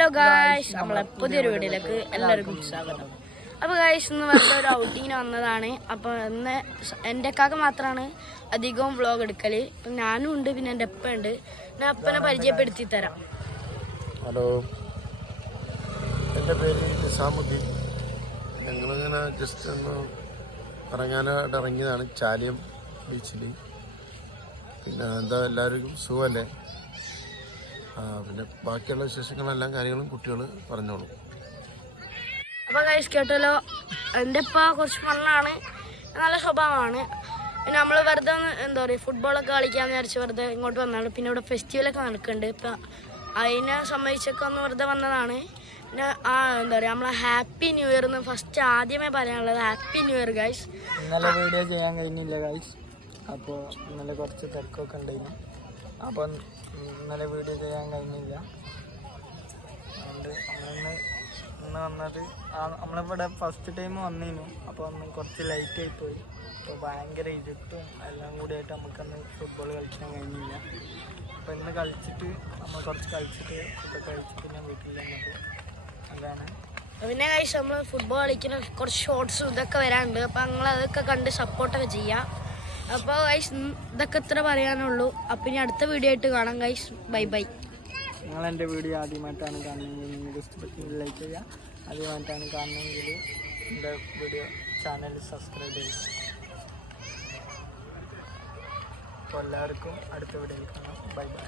Hello guys, നമ്മളെ പുതിയൊരു വീഡിയോയിലേക്ക് എല്ലാവർക്കും സ്വാഗതം. അപ്പോൾ ഗായ്സ്, ഇന്ന് വെറുതെ ഒരു ഔട്ടിങ്ങിന് വന്നതാണ്. അപ്പോൾ ഇന്ന് എൻ്റെ അക്കാക്ക് മാത്രമാണ് അധികവും വ്ളോഗ് എടുക്കൽ. ഇപ്പം ഞാനും ഉണ്ട്, പിന്നെ എൻ്റെ അപ്പ ഉണ്ട്. ഞാൻ അപ്പനെ പരിചയപ്പെടുത്തി തരാം. ഹലോ, എൻ്റെ പേര് നിസാമുദ്ദീൻ. ഞങ്ങളിങ്ങനെ ജസ്റ്റ് ഒന്ന് ഇറങ്ങാനായിട്ട് ഇറങ്ങിയതാണ് ചാലിയം ബീച്ചിൽ. പിന്നെ എന്താ എല്ലാവർക്കും സുഖമല്ലേ? പിന്നെ ബാക്കിയുള്ള വിശേഷങ്ങളെല്ലാം കാര്യങ്ങളും കുട്ടികൾ പറഞ്ഞോളൂ. അപ്പോൾ ഗൈസ് കേട്ടല്ലോ, എൻ്റെ അപ്പ കുറച്ച് മണ്ണാണ്, നല്ല സ്വഭാവമാണ്. പിന്നെ നമ്മൾ വെറുതെ ഒന്ന് എന്താ പറയുക, ഫുട്ബോളൊക്കെ കളിക്കാമെന്ന് വിചാരിച്ച് വെറുതെ ഇങ്ങോട്ട് വന്നതാണ്. പിന്നെ ഇവിടെ ഫെസ്റ്റിവലൊക്കെ നടക്കുന്നുണ്ട്. ഇപ്പം അതിനെ സംബന്ധിച്ചൊക്കെ ഒന്ന് വെറുതെ വന്നതാണ്. പിന്നെ എന്താ പറയുക, നമ്മളെ ഹാപ്പി ന്യൂ ഇയർ എന്ന് ഫസ്റ്റ് ആദ്യമേ പറയാനുള്ളത് ഹാപ്പി ന്യൂ ഇയർ ഗൈസ്. ഇന്നലെ വീഡിയോ ചെയ്യാൻ കഴിഞ്ഞില്ല ഗൈസ്, അപ്പോൾ ഇന്നലെ കുറച്ച് തിരക്കൊക്കെ ഉണ്ടായിരുന്നു. അപ്പം ഇന്നലെ വീഡിയോ ചെയ്യാൻ കഴിഞ്ഞില്ല. അതുകൊണ്ട് ഇന്ന് വന്നത് നമ്മളിവിടെ ഫസ്റ്റ് ടൈം വന്നിരുന്നു. അപ്പോൾ അന്ന് കുറച്ച് ലൈറ്റായി പോയി. അപ്പോൾ ഭയങ്കര ഇരുട്ടും എല്ലാം കൂടിയായിട്ട് നമുക്കന്ന് ഫുട്ബോൾ കളിക്കാൻ കഴിഞ്ഞില്ല. അപ്പോൾ ഇന്ന് നമ്മൾ കുറച്ച് കളിച്ചിട്ട് ഫുഡൊക്കെ കഴിച്ചിട്ട് ഞാൻ വീട്ടിൽ വന്നത് അതാണ്. പിന്നെ ഗൈസ്, നമ്മൾ ഫുട്ബോൾ കളിക്കുന്ന കുറച്ച് ഷോർട്സും ഇതൊക്കെ വരാനുണ്ട്. അപ്പോൾ നിങ്ങൾ അതൊക്കെ കണ്ട് സപ്പോർട്ടൊക്കെ ചെയ്യാം. അപ്പോൾ ഗൈസ്, ഇതൊക്കെ ഇത്ര പറയാനുള്ളൂ. അപ്പം ഇനി അടുത്ത വീഡിയോ ആയിട്ട് കാണാം ഗൈസ്. Bye bye. നിങ്ങൾ എൻ്റെ വീഡിയോ ആദ്യമായിട്ടാണ് കാണുന്നതെങ്കിൽ നിങ്ങൾക്ക് ഇഷ്ടപ്പെട്ടെങ്കിൽ ലൈക്ക് ചെയ്യുക. ആദ്യമായിട്ടാണ് കാണുന്നതെങ്കിൽ എൻ്റെ വീഡിയോ ചാനൽ സബ്സ്ക്രൈബ് ചെയ്യുക. അപ്പോൾ എല്ലാവർക്കും അടുത്ത വീഡിയോയിൽ കാണാം. Bye bye.